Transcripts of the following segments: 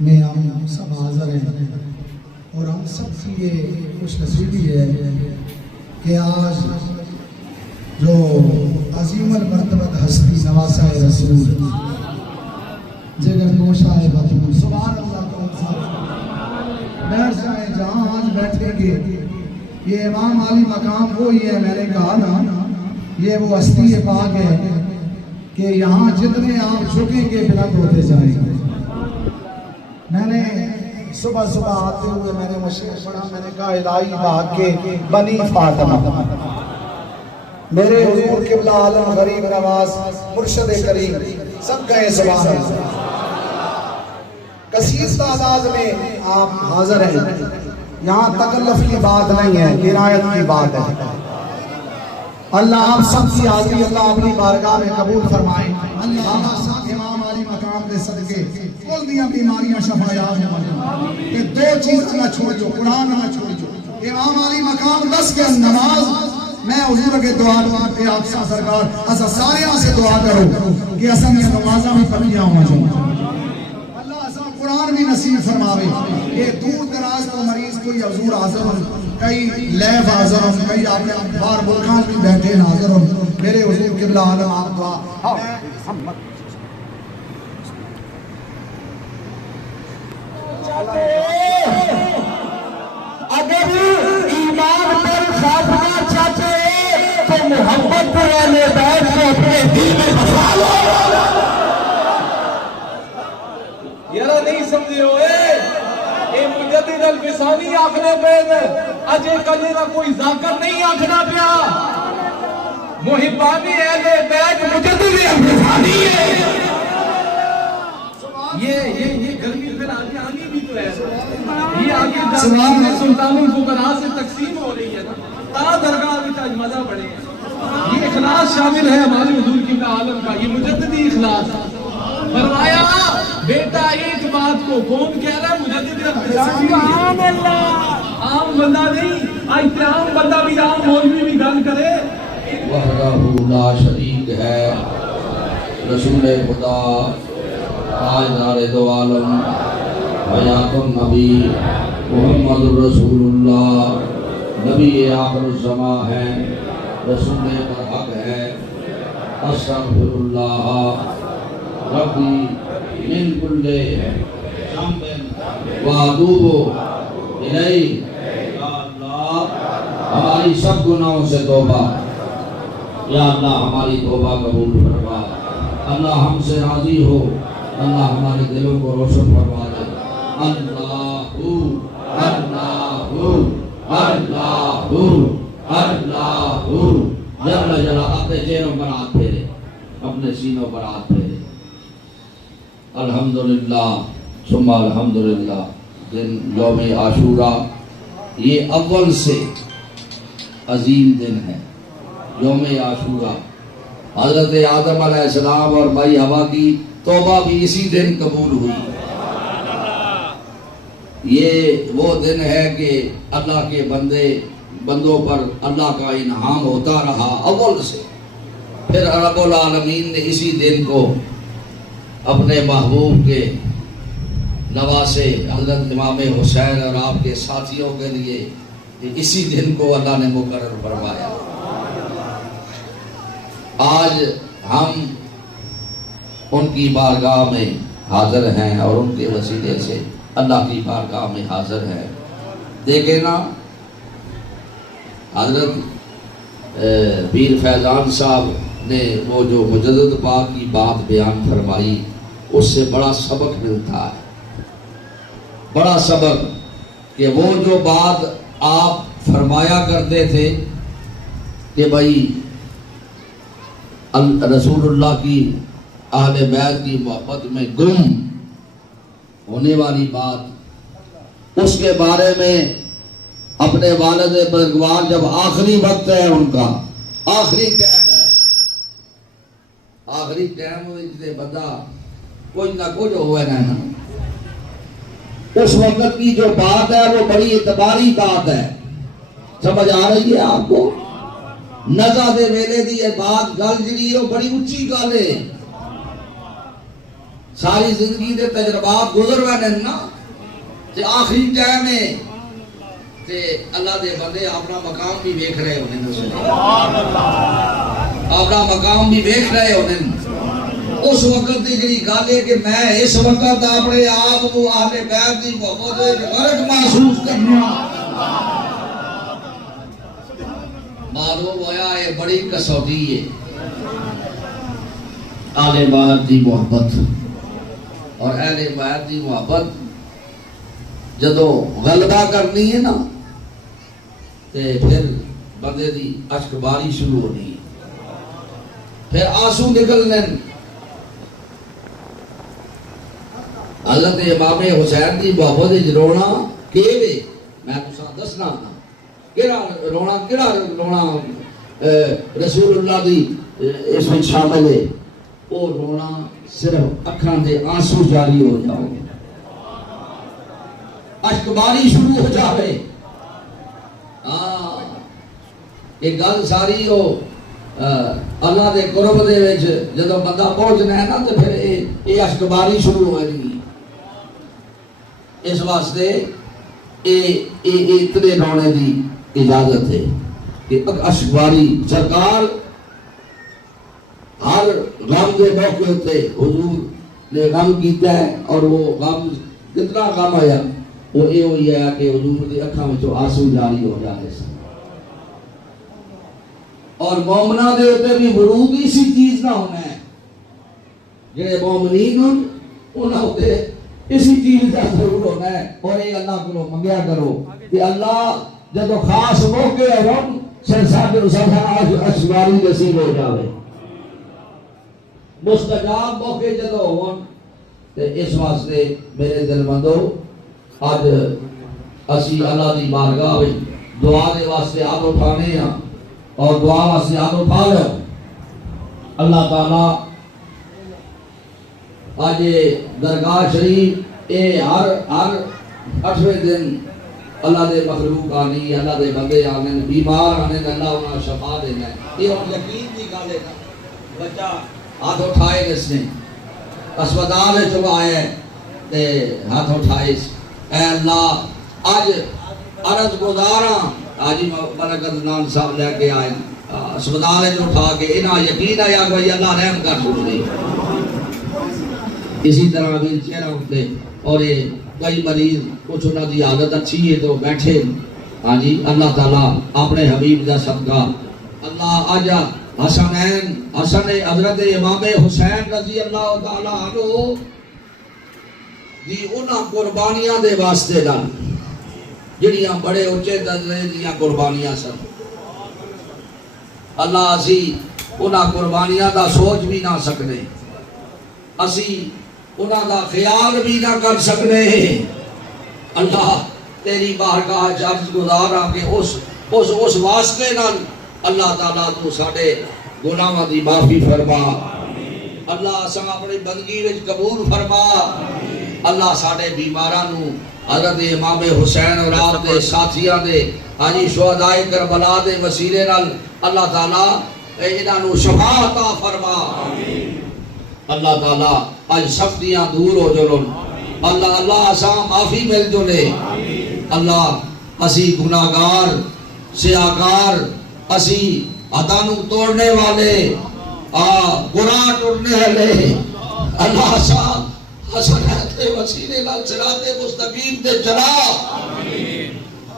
میں ہم سب حاضر ہیں اور ہم سب کی یہ خوش نصیبی ہے کہ آج جو عظیم المرتبت ہستی نواسہ رسول جگر نوشہ بطول سبحان اللہ کو بیٹھ جائیں جہاں آج بیٹھیں گے. یہ امام علی مقام وہی ہے، میں نے کہا نا یہ وہ ہستی پاک ہے کہ یہاں جتنے آپ جھکیں گے بلند ہوتے جائیں گے. میں نے صبح صبح آتے ہوئے میں نے مشرق پڑھا، میں نے کہا الہی باغ کے بنی فاطمہ میرے حضور قبلہ عالم غریب نواز مرشد کریم سب کہیں سبحان اللہ. کثیر تعداد میں آپ حاضر ہیں، یہاں تکلف کی بات نہیں ہے، عنایت کی بات ہے. اللہ آپ سب کی حاضری اللہ اپنی بارگاہ میں قبول فرمائے. اللہ صاحب امام علی مقام کے صدقے کل دیا بیماریاں شفایاب ہوں کہ دو چیز نہ چھوڑو، قرآن نہ چھوڑو. امام علی مقام 10 کے نماز میں حضور کے دعا پہ آپ سے سرکار ایسا سارے سے دعا کرو کہ ایسا میں نمازہ میں پڑھیا ہوا جاؤں. اللہ ایسا قرآن بھی نصیب فرماوے. یہ دور دراز کو مریض کوئی حضور حاضر ہوں، کئی لیب حاضر ہوں، کئی آپ نے بار ملکان بھی بیٹھے حاضر ہوں. میرے حضور قبلہ عالم آپ دعا اگر ایمان پر خاتمہ چاہتے تو محبت والے بیٹھ کے اپنے دل میں بسا لو. یارا نہیں سمجھے ہوئے اے مجدد الفسانی آکھنے پید اجے کلے نہ کوئی ذاکر نہیں آکھنا پیا. محبانی اہل بیت مجدد الفسانی ہے. یہ گرمی پھر آگے آنی بھی تو ہے، یہ آگے جانے سلطان الفقراء سے تقسیم ہو رہی ہے نا، تا درگاہ بھی تاج مزہ بڑھے ہیں. یہ اخلاص شامل ہے ہمارے حضور کی عالم کا، یہ مجددی اخلاص. فرمایا بیٹا ایک بات کو کون کہہ رہا ہے؟ مجدد الفسانی. عام بندہ نہیں، آج عام بندہ بھی عام مولوی بھی گل کرے. وحدہ لا شریک ہے، رسول خدا تاجدار دو عالم حیات النبی محمد الرسول اللہ، نبی آخر الزمان ہے، رسول برحق ہے. استغفر اللہ ربی من کل ذنب واتوب الیہ. یا اللہ ہماری سب گناہوں سے توبہ، یا اللہ ہماری توبہ قبول فرما. اللہ ہم سے راضی ہو، اللہ ہمارے دلوں کو روشن فرما دے. اللہ جل جلالہ اپنے چہروں پر ہاتھ پھیرے، اپنے سینوں پر ہاتھ پھیرے. الحمدللہ ثم الحمدللہ. دن یوم عاشوراء یہ اول سے عظیم دن ہے. یوم عاشوراء حضرت آدم علیہ السلام اور مائی حوا کی توبہ بھی اسی دن قبول ہوئی. یہ وہ دن ہے کہ اللہ کے بندوں پر اللہ کا انعام ہوتا رہا اول سے. پھر رب العالمین نے اسی دن کو اپنے محبوب کے نواسے حضرت امام حسین اور آپ کے ساتھیوں کے لیے اسی دن کو اللہ نے مقرر فرمایا. آج ہم ان کی بارگاہ میں حاضر ہیں اور ان کے وسیلے سے اللہ کی بارگاہ میں حاضر ہیں. دیکھیں نا حضرت پیر فیضان صاحب نے وہ جو مجدد پاک کی بات بیان فرمائی، اس سے بڑا سبق ملتا ہے، بڑا سبق کہ وہ جو بات آپ فرمایا کرتے تھے کہ بھائی رسول اللہ کی اہل بیت کی محبت میں گم ہونے والی بات، اس کے بارے میں اپنے والد بزرگوار جب آخری وقت ہے ان کا آخری ٹائم ہے، آخری ٹائم ہوئے بندہ کچھ نہ کچھ ہوئے نا، اس وقت کی جو بات ہے وہ بڑی اعتباری بات ہے. سمجھ آ رہی ہے آپ کو؟ نزا دے ویلے دی یہ بات گل جڑی ہے بڑی اونچی گل ہے. ساری زندگی دے تجربات گزر ہوئے نا تے آخری ٹائم ہے تے اللہ دے بندے اپنا مقام بھی ویکھ رہے ہونے، اپنا مقام بھی ویکھ رہے ہونے. اس وقت دی جڑی گل ہے کہ میں اس وقت اپنے آپ کو اہل بیت دی محبت وچ فرق محسوس کرنا، معلوم ہویا ہے بڑی کسوٹی ہے. اہل بیت دی محبت اور اہل بیت دی محبت جدو غلبہ کرنی ہے نا تے پھر بندے دی اشک باری شروع ہونی ہے، پھر آنسو نکلنے. حضرت امام حسین دی محبت وچ رونا کیویں میں تساں دسنا کیڑا رونا رسول اللہ دی اس میں شامل ہے. وہ رونا صرف اکھاں دے آنسو جاری ہو جاؤ، اشک باری شروع ہو جاوے. یہ گل ساری ہو اللہ دے قرب دے وچ جدوں بندہ پہنچنا ہے نا تے پھر یہ اشک باری شروع ہو جائے گی. اس واسطے اتنے رونے دی اجازت ہے کہ اشک باری. سرکار ہر غم دے موقع تے حضور نے غم کیتا ہے، اور وہ غم کتنا غم آیا وہ یہ ہوئی ہے کہ حضور دی اکھاں وچوں آنسو جاری ہو جاتے سن. اور مومناں دے اوتے بھی ورود اسی چیز نہ ہونا ہے، جڑے مومنین ہن انہاں اوتے اسی چیز کا ضرور ہونا ہے. اور یہ اللہ کو منگیا کرو کہ اللہ جدو خاص موقع ہون سنساد اشواری نصیب ہو جاوے، مستجاب موقع جدو ہون. اس واسطے میرے دل مندو آج اسی اللہ دی بارگاہ میں دعا دے واسطے ہاتھ اٹھانے ہیں اور دعا واسطے ہاتھ اٹھا لو. اللہ تعالیٰ آج درگاہ شریف اے ہر 8ویں دن اللہ دے مخلوق آنی، اللہ دے بندے آنے، بیمار آنے، اللہ انہاں شفا دینا ہے. یہ یقین دی گل ہے. بچہ ہاتھ اٹھائے جس نے اسپتال چکا آیا ہے تے ہاتھ اٹھائے. اے اللہ آج عرض گزاراں آجی ملک عدنان صاحب لے کے آئے اسپتال اٹھا کے انہاں یقین آیا کہ اللہ رحم کر چھوڑے. اسی طرح بھی چہرہ ہوتے اور یہ کئی مریض کچھ انہوں کی عادت اچھی ہے تو بیٹھے. ہاں جی اللہ تعالیٰ اپنے حبیب دا صدقہ اللہ آج حسن حضرت امام حسین رضی اللہ تعالیٰ عنہ دی انہاں قربانیاں دے واسطے نال جڑیاں بڑے اونچے درجے دیاں قربانیاں سن. اللہ اسی انہاں قربانیاں دا سوچ بھی نہ سکنے، اسی انہاں دا خیال بھی نہ کر سکنے. اللہ تیری بارگاہ عرض گزار آ کے اس واسطے نال اللہ تعالیٰ تو ساڈے گناہاں دی معافی فرما. اللہ اساں اپنی بندگی وچ قبول فرما. اللہ ساڈے بیماراں نو حضرت امام حسین اور آپ دے ساتھیاں دے حاجی شہدائے کربلا دے وسیلے نال اللہ تعالیٰ انہاں نو شفا عطا فرما اللہ تعالیٰ اج سختیاں دور ہو جلن اللہ اللہ اساں معافی مل جلے اللہ اسی گناہگار سیاہکار اسی عدانو توڑنے والے گناہ ٹوڑنے والے اللہ اساں حسنات وسیلے نال صراط مستقیم تے چلا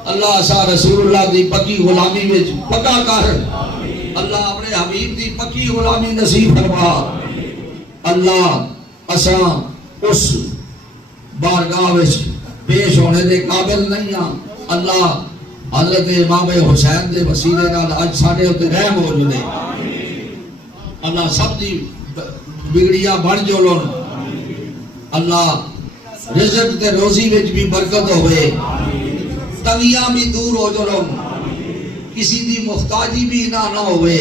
اللہ اساں رسول اللہ دی پکی غلامی وچ پکا کر اللہ اپنے حبیب دی پکی غلامی نصیب فرما اللہ اساں اس بارگاہ وچ پیش ہونے دے قابل نہیں ہاں اللہ حضرت امام حسین دے وسیلے نال اج ساڈے اوتے رحم ہو جلے اللہ سب دی بگڑیاں بن جولن اللہ رزق تے روزی وچ بھی برکت ہوئے تنگیاں بھی دور ہو جولن کسی دی محتاجی بھی نہ ہوئے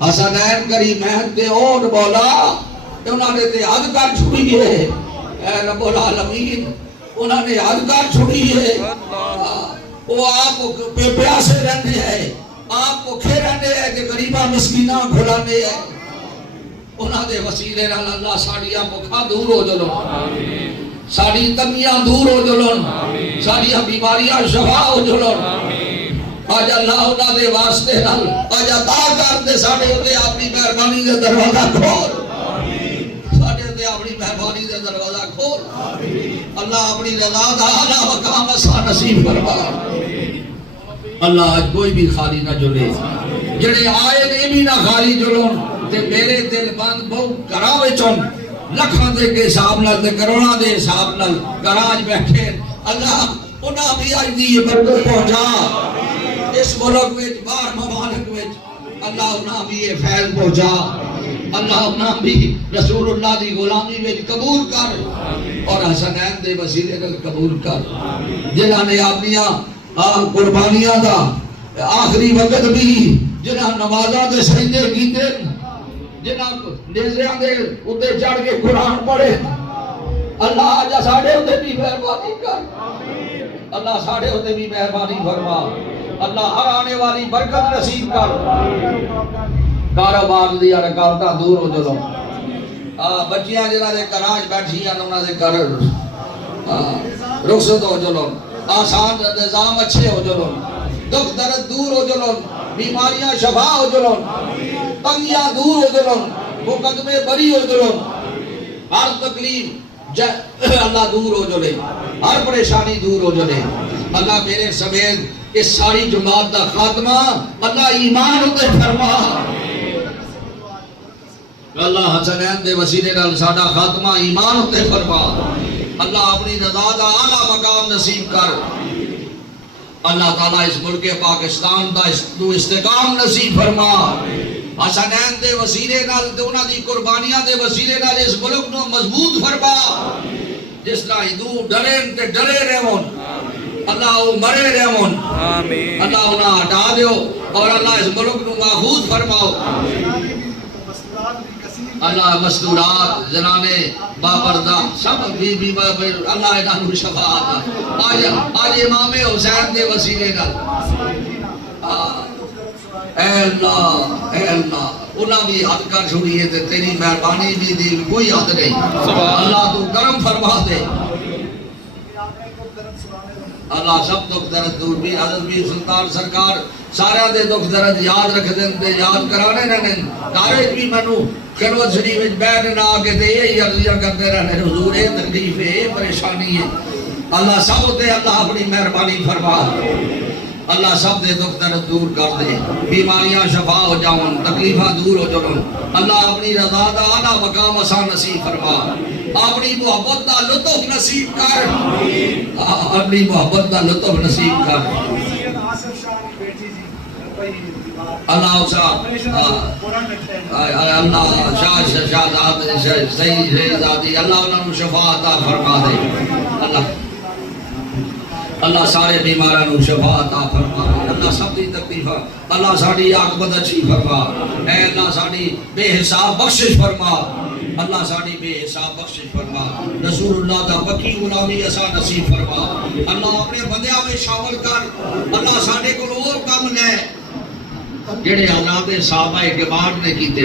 حسنین کریمین تے اور مولا انہاں نے تے حد کر چھڑی ہے اے رب العالمین انہاں نے حد کر چھڑی ہے وہ آپ پیاسے رہنے ہیں آپ بھوکے رہنے ہیں کہ غریباں مسکیناں کھلانے ہیں انہاں دے وسیلے نال اللہ ساڈیاں بھوکاں دور ہو جلن ساڈی تنگیاں دور ہو جلن ساڈیاں بیماریاں شفا ہو جلن آج اللہ انہاں دے واسطے نال آج عطا کر دے ساڈے تے اپنی مہربانی دے دروازہ کھول ساڈے تے اپنی مہربانی دے دروازہ کھول اللہ اپنی رضا دا اعلی مقام اساں نصیب فرما اللہ آج کوئی بھی خالی نہ جلے جڑے آئے نے بھی نہ خالی جلون تے میرے دل بند بہو گھراں وچوں لکھاں دے کے حساب نال تے کروڑاں دے حساب نال گھراں بیٹھے اللہ انہاں بھی اج دی برکت پہنچا اس ملک وچ باہر ممالک وچ اللہ انہاں بھی یہ فیض پہنچا اللہ انہاں بھی رسول اللہ دی غلامی وچ قبول کر اور حسنین دے وسیلے نال قبول کر جنہاں نے اپنیاں قربانیاں دا آخری وقت بھی جنہاں نمازاں دے سجدے کیتے جنہاں نیزیاں دے اتے چڑھ کے قرآن پڑھے اللہ آج ساڑھے ہوتے بھی مہربانی کر اللہ ساڑھے ہوتے بھی مہربانی فرما اللہ ہر آنے والی برکت نصیب کر کاروبار دیا رکاوٹاں دور ہو جلو بچیاں جنہاں دے کراج بیٹھیاں انہاں دے کر رخصت ہو جلو آسان نظام اچھے ہو جلو دکھ درد دور ہو جلو بیماریاں شفا ہو جلو تنگیاں دور ہو جلو مقدمے بری ہو جلو ہر تکلیف اللہ دور ہو جلے ہر پریشانی دور ہو جلے اللہ میرے سمیت اس ساری جماعت دا خاتمہ اللہ ایمان ہوتے فرما اللہ حسنین دے وسیلے نال ساڈا خاتمہ ایمان ہوتے فرما اللہ اپنی رضا دا اعلی مقام نصیب کر اللہ تعالیٰ اس ملک پاکستان دا استحکام نصیب فرما حسنین دے وسیلے نال تے انہاں دی قربانیاں دے وسیلے نال اس ملک نو مضبوط فرما جس طرح ہندو ڈرن تے ڈرے رہون اللہ او مرے رہون آمین اللہ انہاں ہٹا دیو اور اللہ اس ملک نو محفوظ فرماؤ اللہ مستورات زنانے باپردہ سب بی اللہ انہاں نو شفاعت آج امام حسین دے وسیلے نال اے اللہ انہاں بھی حد کر چھوڑی ہے تے تیری مہربانی بھی دی کوئی حد نہیں اللہ تو کرم فرما دے اللہ سب دکھ درد دور بھی حضرت بھی سلطان سرکار سارے دے دکھ درد یاد رکھ دیں تے یاد کرانے رہنے کارج بھی منو خلوت شریف وچ بیٹھنا آگے تے یہی عرضیاں کرتے رہنے حضور اے تکلیف ہے پریشانی ہے اللہ سب تے اللہ اپنی مہربانی فرما اللہ سب دے دکھ درد دور کر دے بیماریاں شفا ہو جاؤں تکلیفاں دور ہو جاؤں اللہ اپنی رضا دا اعلی مقام آسان نصیب فرما اپنی محبت دا لطف نصیب کر اپنی محبت دا لطف نصیب کر اللہ اللہ شاہ شہزادی اللہ انہوں شفا عطا فرما دے اللہ اللہ سارے بیماراں نو شفا عطا فرما اللہ سب دی تکلیف اللہ ساڈی عاقبت اچھی فرما اے اللہ ساڈی بے حساب بخشش فرما اللہ ساڑی بے حساب بخشش فرما رسول اللہ دا پکی غلامی اسا نصیب فرما اللہ اپنے بندیاں میں شامل کر اللہ ساڑے کو اور کام لے جڑے اولاد صحابہ اعتبار نے کیتے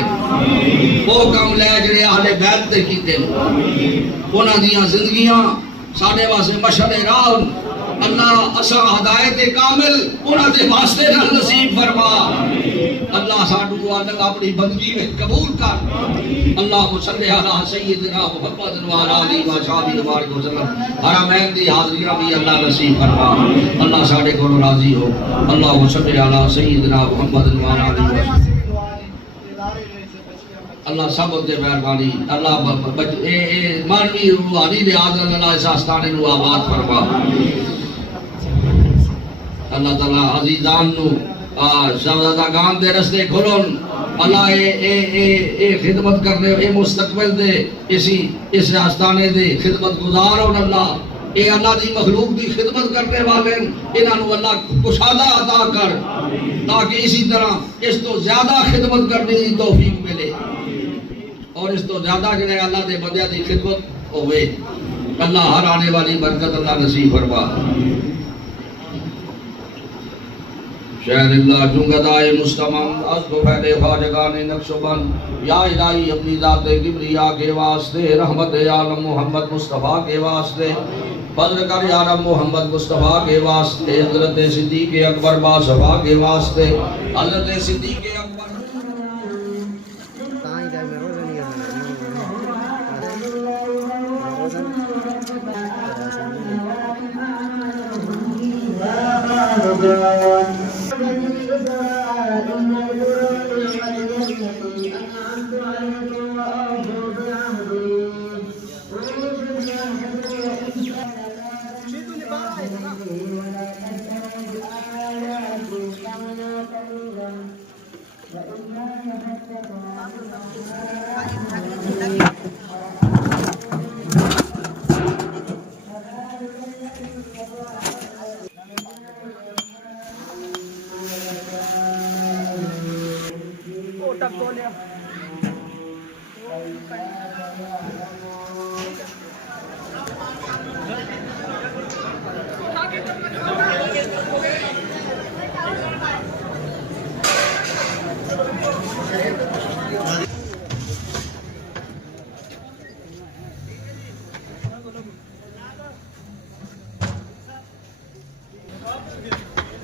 وہ کام لے جڑے اہل بیت نے کیتے انہاں دیاں زندگیاں ساڑے واسطے مشعل راہ اللہ اسا ہدایت کامل انہاں دے واسطے نصیب فرما اللہ ساڈو اللہ اپنی بندگی میں قبول کر اللہ صلی علی سیدنا محمد و علی وصحبہ وسلم حرمین دی حاضریاں بھی اللہ نصیب فرما اللہ ساڈے کو راضی ہو اللہ صلی علی سیدنا محمد و علی وسلم اللہ سب تے مہربانی اللہ مانوی روحانی لحاظ اللہ اس آستانے نو آباد فرما اللہ تعالیٰ عزیزان نو شہزادگان دے رستے کھلون اللہ اے خدمت کرنے اے مستقبل دے اس آستانے دے خدمت گزار ہون اللہ اے اللہ دی مخلوق دی خدمت کرنے والے انہاں نو اللہ کشادہ عطا کر تاکہ اسی طرح اس تو زیادہ خدمت کرنے دی توفیق ملے اور اس تو زیادہ جڑے اللہ دے بندیاں دی خدمت ہوئے اللہ ہر آنے والی برکت اللہ نصیب فرما شہر اللہ جنگدائے مستمم از کو پہلے خواجگان نقش بند یا الہی اپنی ذات کبریا کے واسطے رحمت عالم محمد مصطفیٰ کے واسطے فضل کر یا رب محمد مصطفیٰ کے واسطے حضرت صدیق اکبر باصفا کے واسطے حضرت صدیق اکبر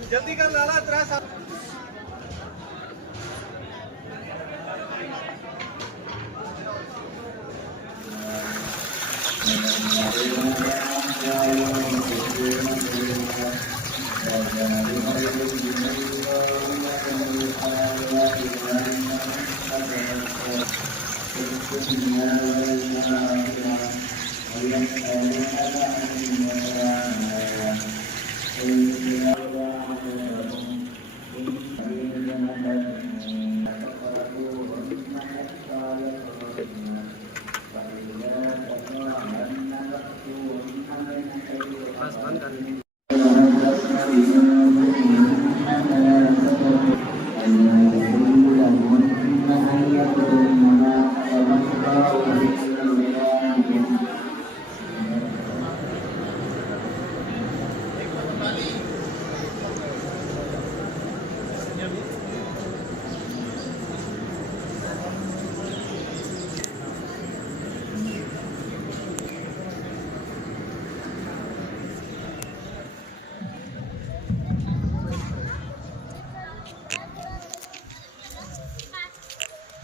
جلدی کر لالا ترا سا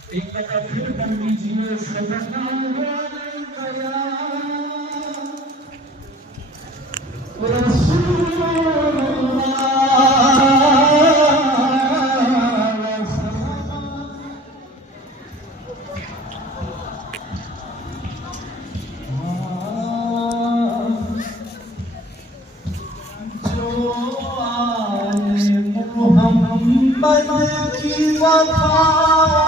ایک دفعہ پھر بندی جی نے صدقہ ہوا نہیں کیا رسول اللہ جو آل محمد کی وفا